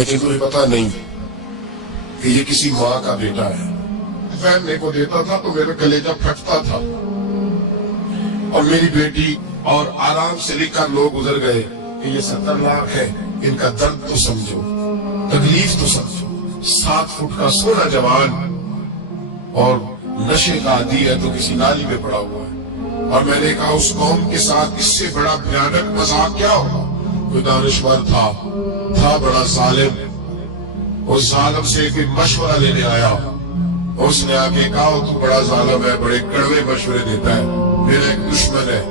لیکن تمہیں پتا نہیں کہ یہ کسی ماں کا بیٹا ہے. فہمنے کو دیتا تھا تو میرا کلیجہ پھٹتا تھا. اور میری بیٹی اور آرام سے لکھ کر لوگ گزر گئے کہ یہ 70 لاکھ ہے, ان کا درد تو سمجھو, تکلیف تو سمجھو. 7 فٹ کا سونا جوان اور نشے کا عادی ہے تو کسی نالی میں پڑا ہوا ہے. اور میں نے کہا اس قوم کے ساتھ اس سے بڑا بھیانک مذاق کیا ہوگا. کوئی دانشور تھا بڑا ظالم. اس ظالم سے کوئی مشورہ لینے آیا. اس نے آگے کہا تو بڑا ظالم ہے, بڑے کڑوے مشورے دیتا ہے. میرا ایک دشمن ہے,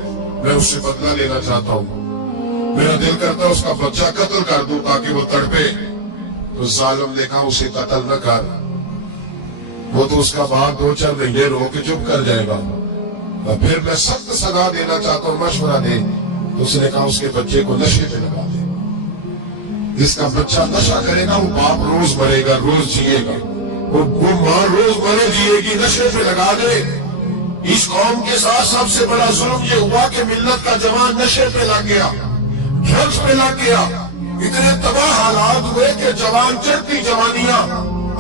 میں اس سے بدلہ لینا چاہتا ہوں. میرا دل کرتا ہے اس کا بچہ قتل کر دوں تاکہ وہ تڑپے. تو ظالم نے کہا اسے قتل نہ کر, وہ تو اس کا باپ 2-4 مہینے رو کے چپ کر جائے گا. اور پھر میں سخت سزا دینا چاہتا ہوں, مشورہ دے. تو اس نے کہا اس کے بچے کو نشے پہ لگا دے. جس کا بچہ نشہ کرے گا وہ باپ روز مرے گا, روز جیے گا. وہ ماں روز مرے جیے گی, نشے پہ لگا دے. اس قوم کے ساتھ سب سے بڑا ظلم یہ ہوا کہ ملت کا جوان نشے پہ لگ گیا, ڈرگس پہ لگ گیا. اتنے تباہ حالات ہوئے کہ جوان چڑھتی جوانیاں.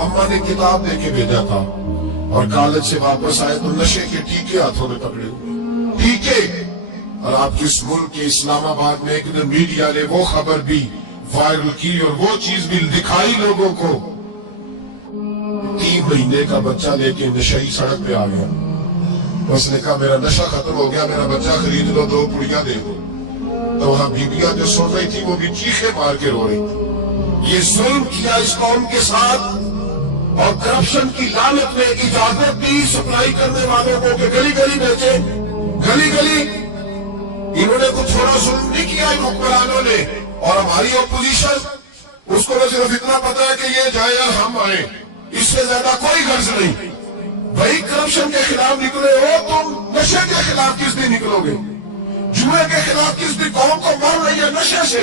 اماں نے کتاب دے کے بھیجا تھا اور کالج سے واپس آئے تو نشے کے ٹیکے ہاتھوں میں پکڑے ہوئے, ٹیکے. اور آپ کس ملک کے اسلام آباد میں ایک دن میڈیا نے وہ خبر بھی وائرل کی اور وہ چیز بھی دکھائی لوگوں کو. 3 مہینے کا بچہ لے کے نشئی سڑک پہ آ گیا. اس نے کہا میرا نشہ ختم ہو گیا, میرا بچہ خرید لو, 2 پڑیاں دے دو. تو وہاں بیویاں جو سن رہی تھی وہ بھی چیخے مار کے رو رہی تھی. یہ ظلم کیا اس قوم کے ساتھ. اور کرپشن کی لعنت میں اجازت دی سپلائی کرنے والوں کو کہ گلی گلی بیچے, گلی گلی. انہوں نے کچھ تھوڑا ظلم نہیں کیا ان حکمرانوں نے. اور ہماری اپوزیشن اس کو صرف اتنا پتا ہے کہ یہ جائے اور ہم آئے, اس سے زیادہ کوئی غرض نہیں. بھائی کرپشن کے خلاف نکلے ہو, تم نشے کے خلاف کس دن نکلو گے؟ جوئے کے خلاف کس دن؟ قوم کو مر رہی ہے نشے سے,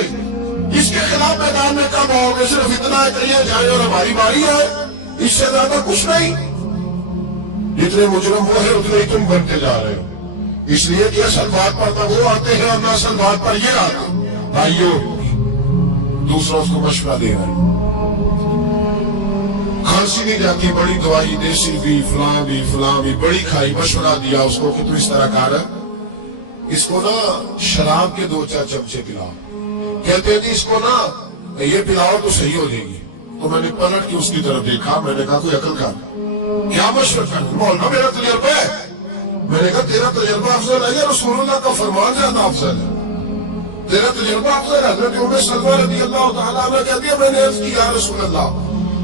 اس کے خلاف میدان میں کب آؤ گے؟ صرف اتنا ہے کہ یہ جائے اور ہماری باری ہے, اس سے زیادہ کچھ نہیں. جتنے مجرم وہ ہیں اتنے ہی تم بنتے جا رہے ہو. اس لیے کہ اصل بات پر نہ وہ آتے ہیں اور نہ اصل بات پر یہ آتے ہیں. بھائیو, دوسرا اس کو مشورہ دے رہے ہیں. کھانسی نہیں جاتی, بڑی دوائی دیسی بھی, فلاں بھی بڑی کھائی. مشورہ دیا اس کو کہ تو اس طرح کر, اس کو نا شراب کے 2-4 چمچے پلاؤ. کہتے ہیں جی اس کو نا یہ پلاؤ تو صحیح ہو جائے گی. تو میں نے پلٹ کے اس کی طرف دیکھا, میں نے کہا کوئی عقل کا کیا مشورہ کر, مولانا میرا تجربہ ہے. میں نے کہا تیرا تجربہ افضل ہے یا رسول اللہ کا فرمان زیادہ افضل ہے؟ تیرا تجربہ افضل ہے. حضرت ام سلمہ رضی اللہ تعالیٰ عنہ کہتی ہے میں نے عرض کی یا رسول اللہ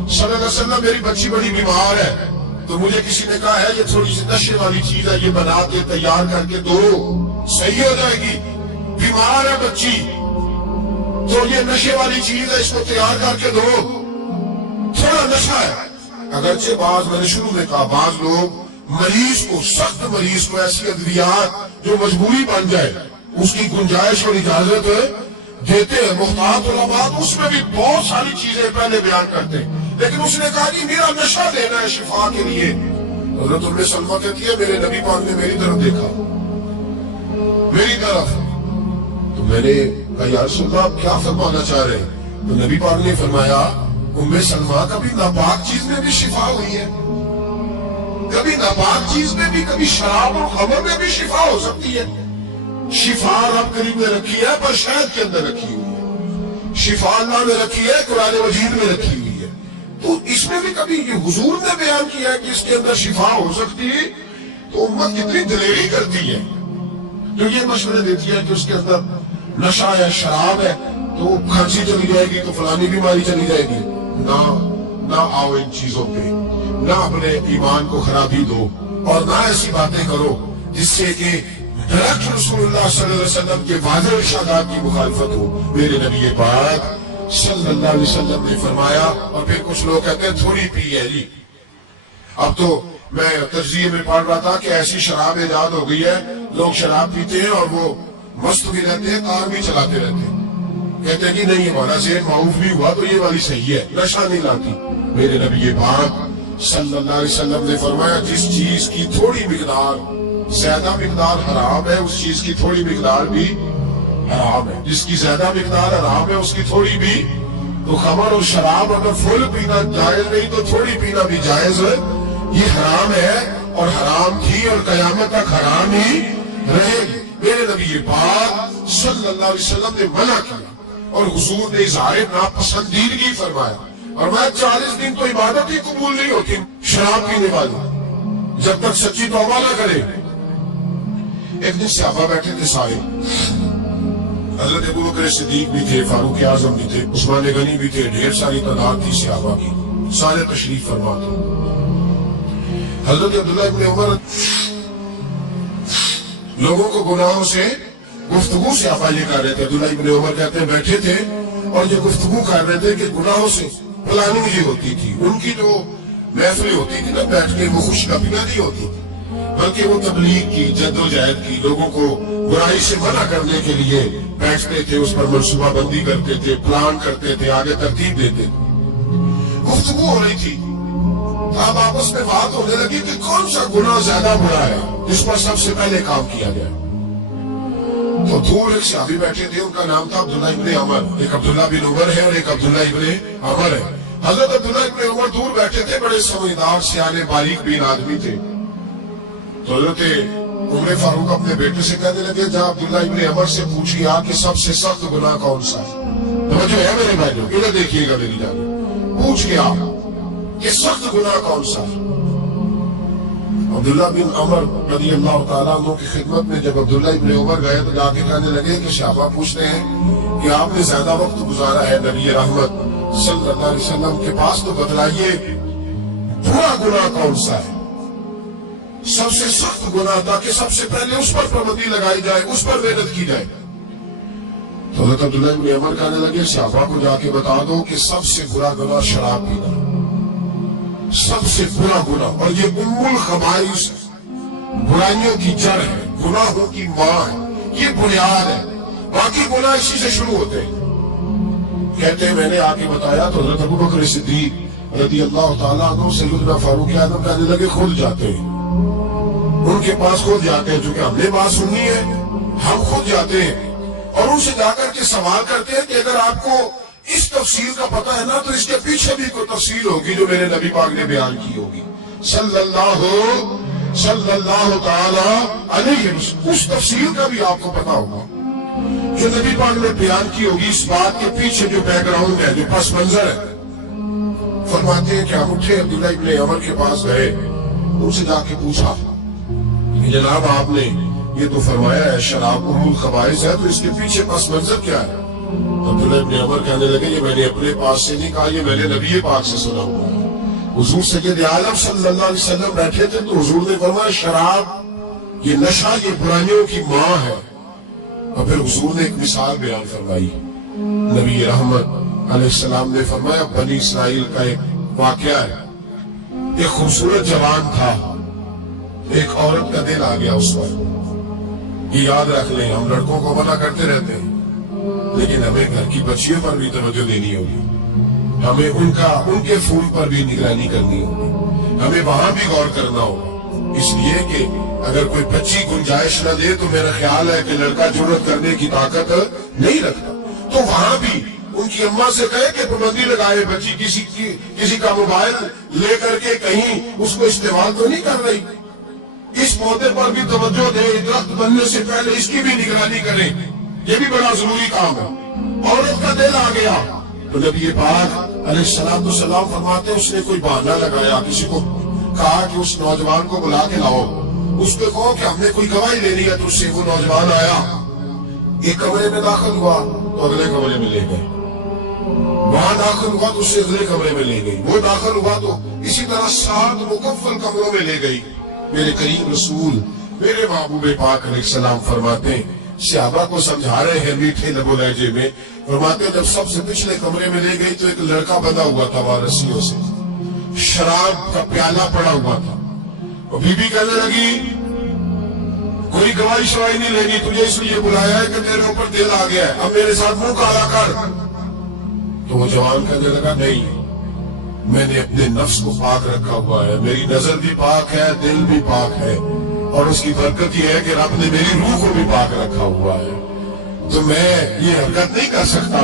صلی اللہ علیہ وسلم میری بچی بڑی بیمار ہے, تو مجھے کسی نے کہا ہے یہ تھوڑی سی نشے والی چیز ہے, یہ بنا کے تیار کر کے دو, صحیح ہو جائے گی. بیمار ہے بچی تو یہ نشے والی چیز ہے, اس کو تیار کر کے دو, تھوڑا نشہ ہے. اگرچہ بعض, میں نے شروع میں کہا, بعض لوگ مریض کو, سخت مریض کو ایسی ادویات جو مجبوری بن جائے اس کی گنجائش اور اجازت دیتے ہیں. محتاط علماء اس میں بھی بہت ساری چیزیں پہلے بیان کرتے ہیں, لیکن اس نے کہا کہ میرا نشہ دینا ہے شفا کے لیے. حضرت ام سلمہ کہتی ہے میرے نبی پاک نے میری طرف دیکھا, میری طرف. تو میں نے کہا یا رسول اللہ آپ کیا فرمانا چاہ رہے ہیں؟ تو نبی پاک نے فرمایا ام سلمہ کبھی ناپاک چیز میں بھی شفا ہوئی ہے, کبھی ناپاک چیز میں بھی, کبھی شراب اور خمر میں بھی شفا ہو سکتی ہے. شفا رب کریم نے رکھی ہے پر شہد کے اندر رکھی ہوئی ہے, شفا اللہ نے رکھی ہے قرآن مجید میں رکھی ہوئی ہے. تو اس میں بھی کبھی یہ حضور نے بیان کیا ہے کہ اس کے اندر شفا ہو سکتی ہے, تو امت کتنی دلیری کرتی ہے جو یہ مشورے دیتی ہے کہ اس کے اندر نشہ ہے, شراب ہے, تو کھانسی چلی جائے گی, تو فلانی بیماری چلی جائے گی. نہ آؤ ان چیزوں پہ, نہ اپنے ایمان کو خرابی دو, اور نہ ایسی باتیں کرو جس سے کہ ڈائریکٹ رسول اللہ صلی اللہ علیہ وسلم کے واضح ارشادات کی مخالفت ہو. میرے نبی پاک صلی اللہ علیہ وسلم نے فرمایا. اور پھر کچھ لوگ کہتے ہیں تھوڑی پی ہے جی. اب تو میں تجزیے میں پڑھ رہا تھا کہ ایسی شراب ایجاد ہو گئی ہے, لوگ شراب پیتے ہیں اور وہ مست بھی رہتے ہیں, کار بھی چلاتے رہتے ہیں. کہتے ہیں کہ نہیں ہمارا ذہن معاف بھی ہوا تو یہ والی صحیح ہے, نشہ نہیں لاتی. میرے نبی پاک صلی اللہ علیہ وسلم نے فرمایا جس چیز کی تھوڑی مقدار, زیادہ مقدار حرام ہے اس چیز کی تھوڑی مقدار بھی حرام ہے, جس کی زیادہ مقدار حرام ہے اس کی تھوڑی بھی تو خمر اور شراب اگر فل پینا جائز نہیں تو تھوڑی پینا بھی جائز ہے، یہ حرام ہے اور حرام تھی اور قیامت تک حرام ہی رہے گی۔ میرے نبی پاک صلی اللہ علیہ وسلم نے منع کیا اور حضور نے اظہار ناپسندیدگی فرمایا، اور میں 40 دن تو عبادت ہی قبول نہیں ہوتی شراب پینے والی جب تک سچی توبہ نہ کرے۔ ایک دن صحابہ بیٹھے تھے سارے، حضرت ابوبکر صدیق بھی تھے، فاروق اعظم بھی تھے، عثمان غنی بھی تھے، ڈھیر ساری تعداد تھی صحابہ کی، سارے تشریف فرما تھے۔ حضرت عبداللہ ابن عمر لوگوں کو گناہوں سے گفتگو سے آپ یہ کر رہے تھے۔ عبداللہ ابن عمر کہتے ہیں بیٹھے تھے اور یہ گفتگو کر رہے تھے کہ گناہوں سے پلاننگ یہ ہوتی تھی، ان کی جو محفلیں ہوتی تھی نا بیٹھ کے، وہ خوشخبریاں نہیں ہوتی تھی بلکہ وہ تبلیغ کی، جدوجہد کی، لوگوں کو برائی سے منع کرنے کے لیے بیٹھتے تھے، اس پر منصوبہ بندی کرتے تھے، پلان کرتے تھے، آگے ترتیب دیتے تھے۔ گفتگو ہو رہی تھی، اب آپس میں بات ہونے لگی کہ کون سا گناہ زیادہ برا ہے جس پر سب سے پہلے کام کیا گیا۔ تو دور ایک صحابی بیٹھے تھے، ان کا نام تھا عبداللہ ابن عمر، ایک عبداللہ بن عمر ہے اور ایک عبداللہ ابن عمر ہے۔ حضرت عبداللہ ابن عمر دور بیٹھے تھے، بڑے سمجھدار سیانے باریک بین آدمی تھے۔ تو حضرت عمر فاروق اپنے بیٹے سے کہنے لگے جا عبداللہ ابن عمر سے پوچھئے کہ سب سے سخت گناہ کون سا ہے۔ توجہ ہے میرے بھائیوں، ادھر دیکھیے گا میری جانب، پوچھ گیا کہ سخت گناہ کون سا ہے۔ عبداللہ بن عمر رضی اللہ تعالیٰ عنہ کی خدمت میں جب عبداللہ ابن عمر گئے تو جا کے کہنے لگے کہ صحابہ پوچھتے ہیں کہ آپ نے زیادہ وقت گزارا ہے نبی رحمت صلی اللہ علیہ وسلم کے پاس، تو بتلائیے برا گناہ کون سا ہے، سب سے سخت گناہ، تاکہ سب سے پہلے اس پر پابندی لگائی جائے، اس پر محنت کی جائے۔ تو حضرت عبداللہ ابن عمر کہنے لگے صحابہ کو جا کے بتا دو کہ سب سے برا گناہ شراب پینا، سب سے برا گناہ، اور یہ ام الخبائث برائیوں کی جڑ ہے، گناہوں کی ماں ہے، یہ بنیاد ہے، باقی گناہ اسی سے شروع ہوتے ہیں۔ کہتے ہیں میں نے آ کے بتایا تو حضرت ابوبکر صدیق رضی اللہ تعالیٰ عنہ سیدنا فاروق اعظم کہنے لگے خود جاتے ہیں، ان کے پاس خود جاتے ہیں، چونکہ ہم نے بات سننی ہے ہم خود جاتے ہیں اور ان سے جا کر کے سوال کرتے ہیں کہ اگر آپ کو اس تفصیل کا پتہ ہے نا تو اس کے پیچھے بھی کوئی تفصیل ہوگی جو میرے نبی پاک نے بیان کی ہوگی صلی اللہ تعالی علیہ وسلم، اس تفصیل کا بھی آپ کو پتہ ہوگا جو نبی پاک نے بیان کی ہوگی، اس بات کے پیچھے جو بیک گراؤنڈ ہے، جو پس منظر ہے۔ فرماتے ہیں کہ ہم اٹھے، عبداللہ ابن عمر کے پاس گئے، ان سے جا کے پوچھا جناب آپ نے یہ تو فرمایا ہے شراب ام الخبائث ہے، تو اس کے پیچھے پس منظر کیا ہے؟ عبداللہ ابن عمر کہنے لگے یہ میں نے اپنے پاس سے نہیں کہا، یہ میں نے نبی پاک سے سنا ہوا ہے۔ حضور سید عالم صلی اللہ علیہ وسلم بیٹھے تھے تو حضور نے فرمایا شراب یہ نشہ، یہ برائیوں کی ماں ہے۔ اور پھر حضور نے ایک مثال بیان فرمائی، نبی رحمت علیہ السلام نے فرمایا بنی اسرائیل کا ایک واقعہ ہے، ایک خوبصورت جوان تھا، ایک عورت کا دل آ گیا اس پر۔ یہ یاد رکھ لیں، ہم لڑکوں کو منع کرتے رہتے ہیں لیکن ہمیں گھر کی بچیوں پر بھی توجہ دینی ہوگی، ہمیں ان کے فون پر بھی نگرانی کرنی ہوگی، ہمیں وہاں بھی غور کرنا ہوگا، اس لیے کہ اگر کوئی بچی گنجائش نہ دے تو میرا خیال ہے کہ لڑکا جرأت کرنے کی طاقت نہیں رکھتا، تو وہاں بھی ان کی اماں سے کہے کہ پابندی لگائے، بچی کسی کا موبائل لے کر کے کہیں اس کو استعمال تو نہیں کر رہی، اس پودے پر بھی توجہ دے، درخت بننے سے پہلے اس کی بھی نگرانی کریں، یہ بھی بڑا ضروری کام ہے۔ عورت کا دل آ گیا تو نبی پاک علیہ السلام فرماتے ہیں اس نے کوئی بہانہ لگایا، کسی کو کہا کہ اس نوجوان کو بلا کے لاؤ، اس کو کہو کہ ہم نے کوئی گواہی لینی ہے تجھ سے۔ وہ نوجوان آیا، ایک کمرے میں داخل ہوا تو اگلے کمرے میں لے گئے، وہاں داخل ہوا تو اسے اگلے کمرے میں لے گئی، وہ داخل ہوا تو اسی طرح 7 مکفل کمروں میں لے گئی۔ میرے کریم رسول میرے محبوب پاک علیہ السلام فرماتے ہیں، صحابہ کو سمجھا رہے ہیں میٹھے لب و لہجے میں، فرماتے ہیں جب سب سے پچھلے کمرے میں لے گئی تو ایک لڑکا بندھا ہوا تھا وہاں رسیوں سے، شراب کا پیالہ پڑا ہوا تھا، اور بی بی کہنے لگی کوئی گواہی شواہی نہیں لینی، تجھے اس لیے بلایا ہے کہ تیرے اوپر دل آ گیا ہے، اب میرے ساتھ منہ کالا کر۔ تو وہ جوان کہنے لگا نہیں، میں نے اپنے نفس کو پاک رکھا ہوا ہے، میری نظر بھی پاک ہے، دل بھی پاک ہے، اور اس کی برکت یہ ہے کہ رب نے میری روح کو بھی پاک رکھا ہوا ہے، تو میں یہ حرکت نہیں کر سکتا۔